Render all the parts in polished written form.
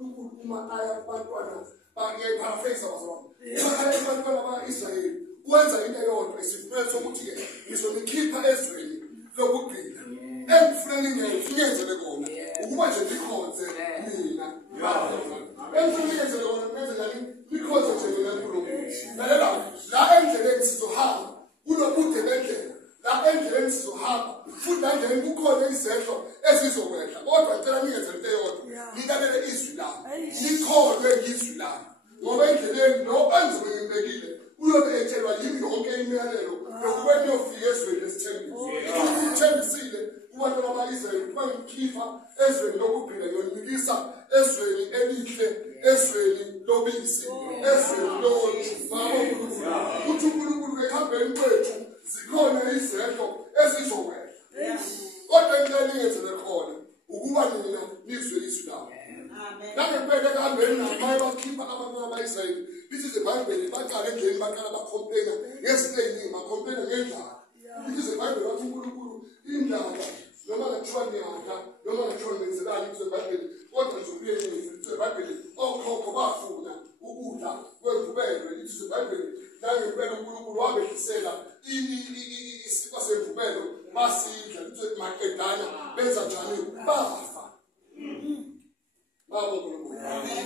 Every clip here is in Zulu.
uNkulunkulu uma aya kubantwana bakhe paraphrase abazona. Uma aya kubantwana bakaIsrayeli wenza into eyodwa isivumelo sokuthi ke ngizonikhipha ezweni lokugcina. Engifuna ngiyenzele kona ukuba nje ndikhonze mina. Engifuna ngiyenzele kona ngenzela nikhonze nje mina uNkulunkulu. Lalela la endleleni sizohamba kunobude bendlela. La endleleni sizohamba futhi la endleleni kukhona izehlo ezizokwehla. Kodwa ngicela ningenze into eyodwa. Nilalele izwi lami. Nikholwe izwi lami. Ngoba endleleni lo anzima ngibekile uyobe etshelwa yimi yonke imiyalelo yokuba niyofika ezweni lesithembiso. Ngithembisile kubantu bakaIsrayeli ukuba ngikhipha ezweni lokugcina ngiyonikisa ezweni elihle, ezweni lobisi, ezweni lonke. Uthi uNkulunkulu ekuhambeni kwethu zikhona izehlo ezizokwehla. Kodwa into engiyenzele khona ukuba nina nizwe izwi lami. Nangempela ekuhambeni namaye bakhipha abantu bakaIsrayeli. This is the Bible. Baqala endleleni baqala bakhompena ngezinto eziningi, bakhompena ngendlala. This is the Bible wathi uNkulunkulu indlala noma ngathiwa nyaka noma ngathiwa ngenzelani this is the Bible. Kodwa ngizobuye ngithi this is the Bible. Okhokho bafuna ukudla kwemvubelo. This is the Bible. Nangempela uNkulunkulu wabehlisela isipho semvubelo basidla. This is maqedana benza njani bafa. Baba uNkulunkulu.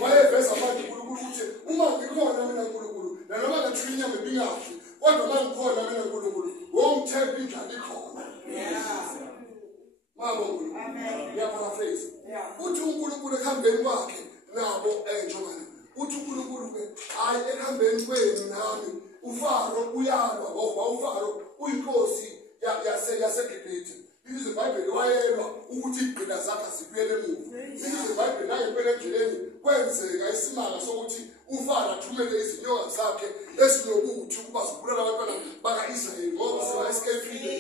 Wayeveza abantu uNkulunkulu ukuthi uma ngikhona mina uNkulunkulu noma ngathiwa inyama ibingafi kodwa uma ngikhona mina uNkulunkulu wongithemba indlala ikhona. Baba uNkulunkulu. Ngiyaparaphrase. Uthi uNkulunkulu ekuhambeni kwakhe nabo njengani. Uthi uNkulunkulu ke hayi ekuhambeni kwenu nami uFaro uyalwa ngoba uFaro uyinkosi yaseGibhithe. This is the Bible wayelwa ukuthi igqila zakhe zibuyele emuva. This is the Bible nangempela endleleni kwenzeka isimanga sokuthi uFaro athumele izinyoka zakhe esinobuthi ukuba zibulala abantwana bakaIsrayeli ngoba seba-escapile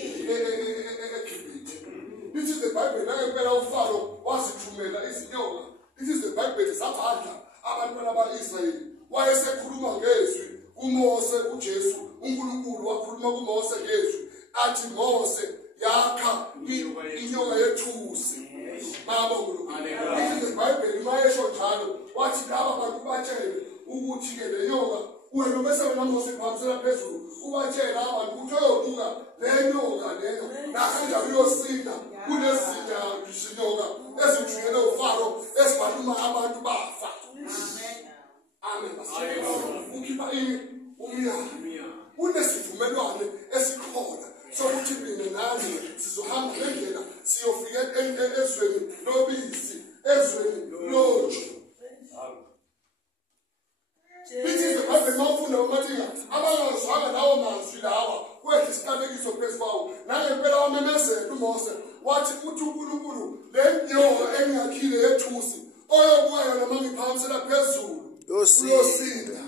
eGibhithe. This is the Bible nangempela uFaro wazithumela izinyoka. This is the Bible zabadla abantwana bakaIsrayeli. Wayesekhuluma ngezwi uMose uJesu uNkulunkulu wakhuluma kuMose ngezwi athi Mose yakha inyoka yethusi. Baba uNkulunkulu. This is the Bible mayesho njalo wathi laba bantu batshele ukuthi ke le nyoka wena bese naMose phambisela phezulu ubatshela abantu ukuthi oyobuka le nyoka lena nakanjani uyosinda kunezinja izinyoka ezijuyele uFaro esibaluma abantu bafa. Amen. Ukhipha umyalo. Unesivumelwano esikhona sokuthi mina nami sizohamba ngendlela siyofika ezweni lobisi, ezweni lonje. Bithi iziBhayibheli mawufunda uMathinga abangazwanga lawo mazwi lawa kwehla isiqalekiso phezu kwawo. Nangempela wamemezela uMose wathi uthi uNkulunkulu le nyoka engakhile yethusi oyobuya noma ngiphakamisela phezulu uyosinda.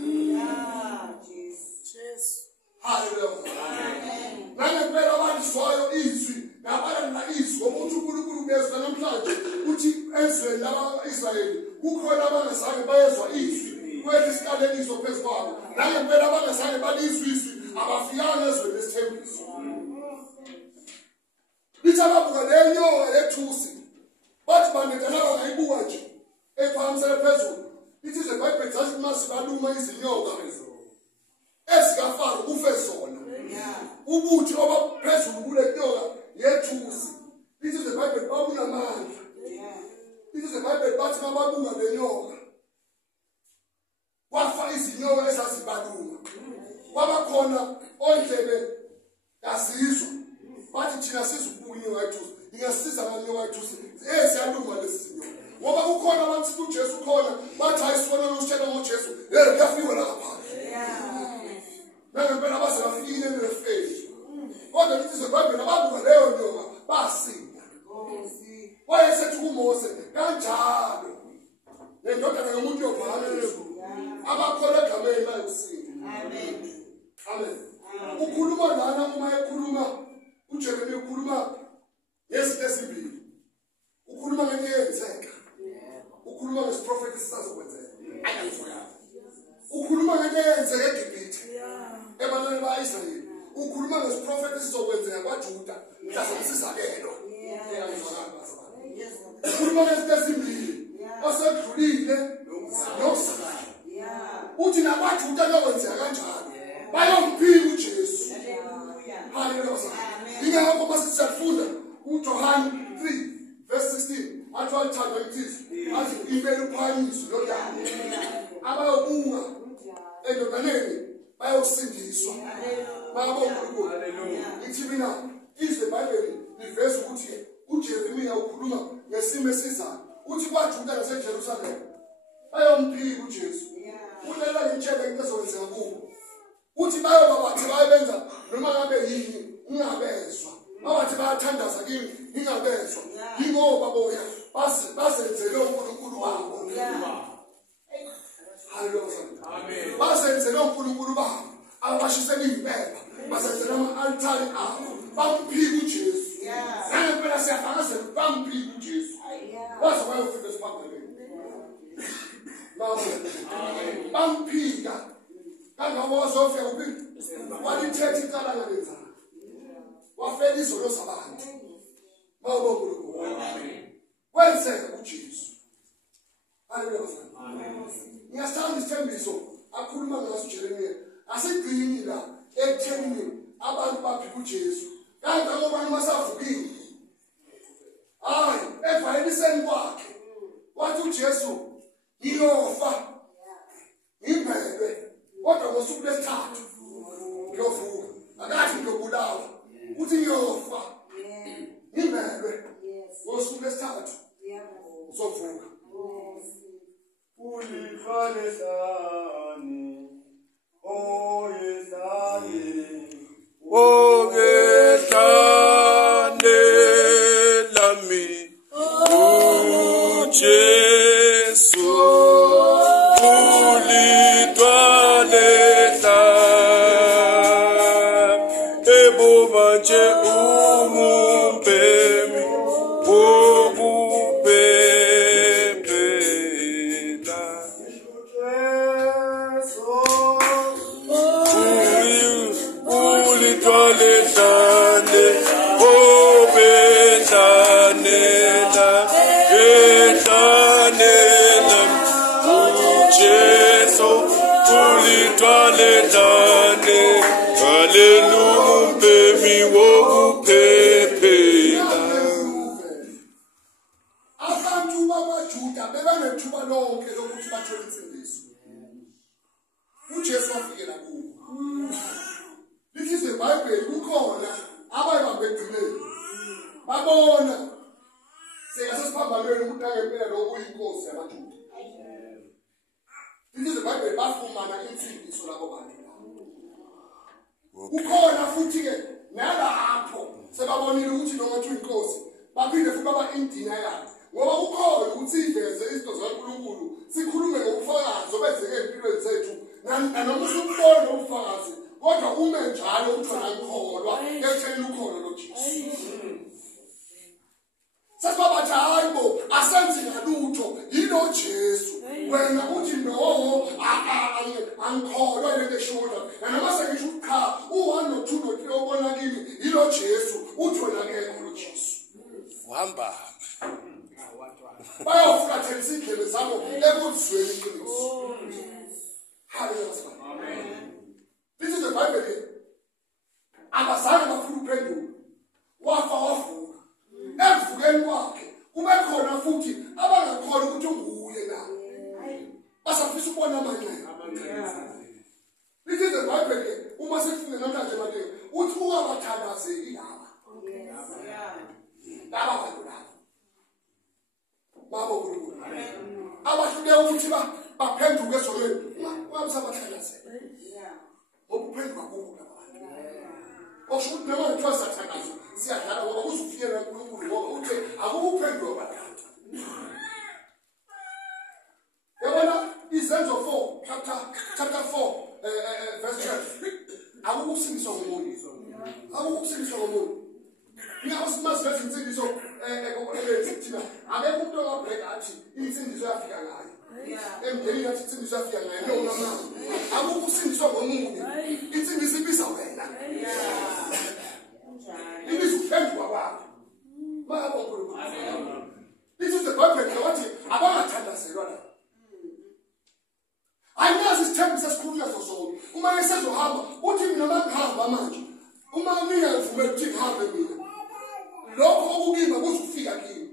Hallelujah. Amen. Nangempela abalizwayo izwi nabalandela izwi ukuthi uNkulunkulu bezwe namhlanje uthi ezweni lakaIsrayeli kukhona abangazange bayezwa izwi kwehla isiqalekiso phezu kwabo. Nangempela abangazange balizwe izwi abafikanga ezweni lesithembiso. Bithi ababuka le nyoka lethusi bathi bandedana bangayibuka nje ephakamisele phezulu. Bithi iziBhayibheli zathi masibaluma izinyoka ezikaFaro kufe zona. Ubuthi obaphezulu kule nyoka yethusi. Bithi iziBhayibheli babunamandla. Bithi iziBhayibheli bathi babunga le nyoka kwafa izinyoka ezazibaluma. Kwabakhona ondlebe kasizwa bathi thina sizubuka inyoka yethusi ingasiza ngenyoka yethusi eziyaluma lezi zinyoka. Ngoba kukhona abantu uJesu khona bathi ayisibona usitshela ngoJesu kuyafika lapha. Nangempela bazafika nefezi. Kodwa lithi iziBhayibheli ababuka leyo nyoka basinda. Wayesethi kuMose kanjalo nendodana yomuntu yobhala ezulu abakholwa egameni layosinda. Amen. Amen. Ukhuluma lana uma ekhuluma uJeremiya ukhuluma ngezinto ezimbili. Ukhuluma ngento eyenzeka. Ukhuluma ngesiprofeti sisazokwenzeka. Ayangizwela. Ukhuluma ngento eyenzeka eGibhithe. Ebantwini bakaIsrayeli. Ukhuluma ngesiprofeti sizokwenzeka kwaJuda mhla sesizalelwa. Ukhuluma ngezinto ezimbili. Osedlulile uphile nokusakaza uthi nabathi utakawenzeka kanjalo bayomphika uJesu. Haleluya. Ingakho masisafunda uJohn 3 verse 16 athi walithanda ithi athi imele uphakanyiswe lodaba abayobuka endodaneni bayosindiswa. Babonga uNkulunkulu. Ithi mina izwe iBhayibheli liveza ukuthi uJeremiya ukhuluma ngesimo esizayo. Uthi kwaJuda naseJerusalema bayomphika uJesu. Ulela ngitshela into ezokwenzeka kubo. Uthi bayoba bathi bayenza noma ngabe yini ungabezwa. Bathi bayathandaza kimi ingabezwa. Yingoba bona basenzele uNkulunkulu wabo. Haleluya. Amen. Basenzele uNkulunkulu babo. Abashisela impela. Basenzele ama-altari abo. Bamphika uJesu. Ngempela siyafakazela bamphika uJesu. Waze bayofika esiphambeleni. Amen. Bamphika. Kangabe wazofika kuphi? Walithetha icala ngenzana. Wafela izolo zabantu. Bawubonga uNkulunkulu. Amen. Kwenzeka uJesu. Haleluya. Amen. Ngiyasithanda isithembiso akhuluma ngaso uJeremiya. Asigcini la ekutheni abantu baphika uJesu. Kangabe abantu basavukile. Hayi, evayeliseni kwakhe. Wathi uJesu ngiyofa. Ngibheke. Kodwa ngosuku lesithathu ngiyovuka. Akathi ngiyobulawa. Uthi ngiyofa. Ngibheke. Ngosuku lesithathu. Uzovuka. Ulikhalehlani oyesani Ogehlane lami uJesu ulidwalela eboma nje umumpemi wobupepela ulidwalelane obehlanela ehlanela uJesu ulidwalelane haleluya umpemi wokuphephela. Abantu babaJuda bebanethuba lonke lokuthi bathole insindiso. uJesu wafikela kubo. Lithi iBhayibheli kukhona abayibambe egcineni. Babona sekasesiphambanweni ukuthi angempela lo kuyinkosi yabaJuda. Lithi iBhayibheli bafumana insindiso labo bantu. Kukhona futhi ke nalapho sebabonile ukuthi noma uyinkosi baphinde futhi baba indina yakhe. Ngoba kukhona ukuthi iveze izinto zikaNkulunkulu sikhulume ngobufakazi obenzeke empilweni zethu noma usubona ubufakazi kodwa ume njalo uthona ngikholwa ekutheni ukhona lo Jesu. Sasibabathi hayibo asenzi ngalutho yilo Jesu. Wena uthi no angikholwa lento eshoda. Noma sengisho cha u1 no2 no3 obona kimi yilo Jesu uthona akekho lo Jesu. Uhamba Bayofukathelisa indlebe zabo ekuzweni iqiniso. Haleluya. Amen. Lithi iBhayibheli abazange bafuna uphenduka. Wafa wavuka. Evukeni kwakhe kube khona futhi abangakholwa ukuthi unguye na. Basafisa ukubona amanye. Lithi iBhayibheli uma sifuna namhlanje manje uthi ungabathandazeli laba. Laba bantu laba. Baba uNkulunkulu. Abahlule ukuthi baphenduke esonweni. Ungasabathandazela. Ukuphenduka kubo laba bantu. Okusho noma kuthiwa sathandaza siyadlala ngoba uzufikela uNkulunkulu ngoba uthe akuphenduka bathatha. Yabona izenzo 4 chapter 4 verse 12. Akukusindiswa ngomuntu. Akukusindiswa ngomuntu. Ngiyawusimazi insindiso thina akekho umuntu ongabheka athi insindiso yafika ngayo. Emndenini athi insindiso yafika ngayo noma mama. Akukusindiswa ngomuntu. Insindiso ibiza wena. Ibiza uphenduka kwakho. Baba uNkulunkulu. Lithi iBhayibheli wathi abangathandazelwa la. ngoba manje uma ngingavumeli ukuthi ngihambe mina lokho okukimba kuzofika kimi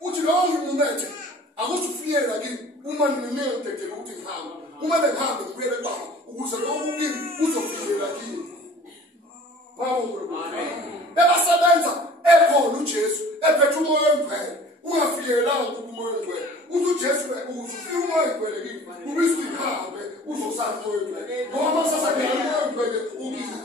uthi lo ngimumethe akuzufikela kimi uma nginededela ukuthi ngihambe uma bengihambe ngibuyele kwabo ukuze lokho kimi kuzofikela kimi ebasebenza ekhona uJesu ephethe umoya oyingcwele ungafikelanga kumoya oyingcwele uthi uJesu uzufika umoya oyingcwele kimi ubizwa ihambe uzosala umoya oyingcwele ngoba sasangena umoya oyingcwele ukimi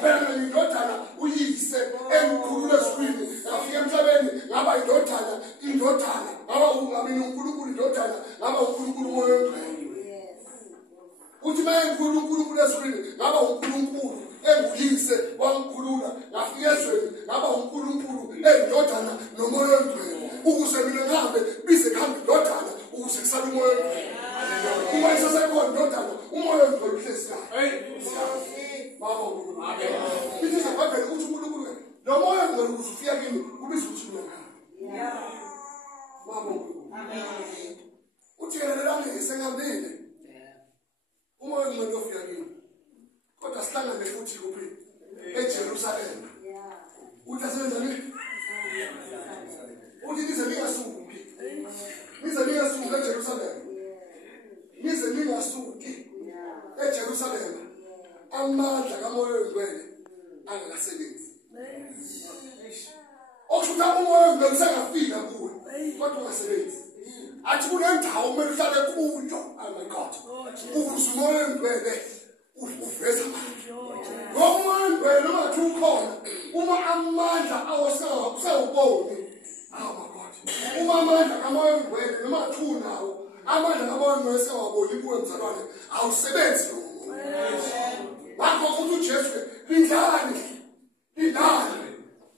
phela indodana uyise emkhulu lesibili ngafika emhlabeni ngaba indodana ngaba uNkulunkulu indodana ngaba uNkulunkulu umoya oyingcwele uthi mayenkulunkulu lesibili ngaba uNkulunkulu enguyise wangikhulula ngafika ezweni ngaba uNkulunkulu endodana nomoya oyingcwele ukuze mina ngihambe bize ngihambe indodana ukuze kusale umoya oyingcwele uma isasekhona indodana umoya oyingcwele uhlezi Ithi sababele ukuthi uNkulunkulu lo moya oyingcwele uzufika kimi kubiza ukuthi mina amen uthi yena ngisengihambile umoya oyingcwele ufika kimi kodwa sihlangane futhi kuphi eJerusalem uthi asenza nini uthi nize ningasuki eJerusalem nize ningasuki eJerusalem amandla kamoya oyingcwele angakasebenzi okushuka umoya oyingcwele usengafika kuwe kodwa ungasebenzi athi kunendawo kumele uhlale kuyo oh my god ukuze umoya oyingcwele uveza ngoba umoya oyingcwele noma ngathi ukhona uma amandla awusawuboni oh my god uma amandla kamoya oyingcwele noma ngathi unawo amandla kamoya oyingcwele sewaboni kuwe mzalwane awusebenzi Bakho ukuthi uJesu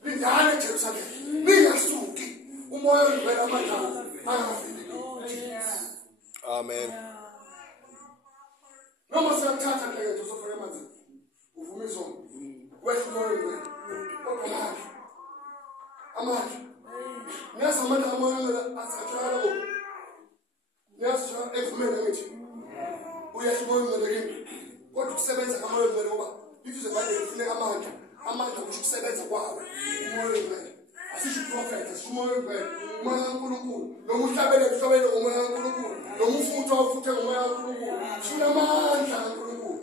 lindane eJerusalem ningasuki umoya oyingcwele amandla angafiki Amen. noma siyathatha ke uzofaka amanzi uvume izona wethu umoya oyingcwele kodwa amandla niyasa amandla kamoya oyingcwele asatshakala kuphi niyasa evumela ngithi uyasho umoya oyingcwele kimi kodwa ukusebenza kamoya oyingcwele ngoba lithi zeBhayibheli kufuneka amandla kusho ukusebenza kwawo umoya oyingcwele asisho uprofeti asisho umoya oyingcwele umoya kaNkulunkulu noma uhlabele ngomoya kaNkulunkulu noma ufuthe ngomoya kaNkulunkulu funa amandla kaNkulunkulu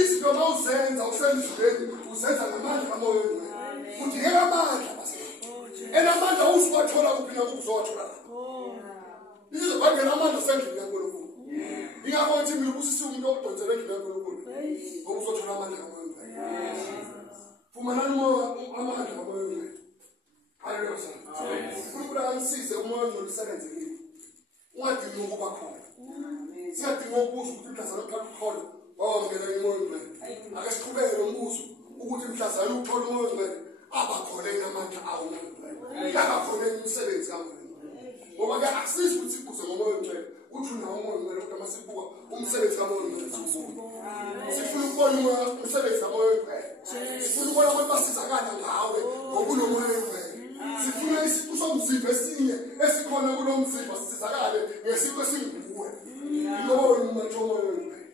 izinto mawuzenza usendleleni uzenza ngamandla kamoya oyingcwele udingeka amandla enamandla usuwathola kuphi na uzowathola lithi zeBhayibheli amandla sendlini kaNkulunkulu ingakho ngithi mina ubusisi umuntu odonsela endlini kaNkulunkulu ngoba uzothola amandla kamoya oyingcwele fumanani amandla kamoya oyingcwele haleluya uNkulunkulu angisize umoya oyingcwele usebenze kimi ungadingi ukuba khona siyadinga ukubuza ukuthi mhlazana uqala ukukhona wawamukela umoya oyingcwele ake siqhubeke nombuzo ukuthi mhlazana uthola umoya oyingcwele abakhona amandla awo umoya oyingcwele abakhona imisebenzi kamoya ngoba ke akusizi ukuthi sibuze ngomoya oyingcwele uthi unawo umoya oyingcwele kodwa masibuka umsebenzi kamoya oyingcwele sifuna ukubona umsebenzi kamoya oyingcwele sifuna ukubona abantu basizakala ngawe ngoba unomoya oyingcwele sifuna isiqu somzimba esinye esikhona kulo mzimba sisizakale ngesiko esinguwe ngoba umuntu omoya oyingcwele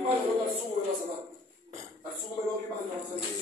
abantu abasuke bazaba asuke lonke ibandla basenze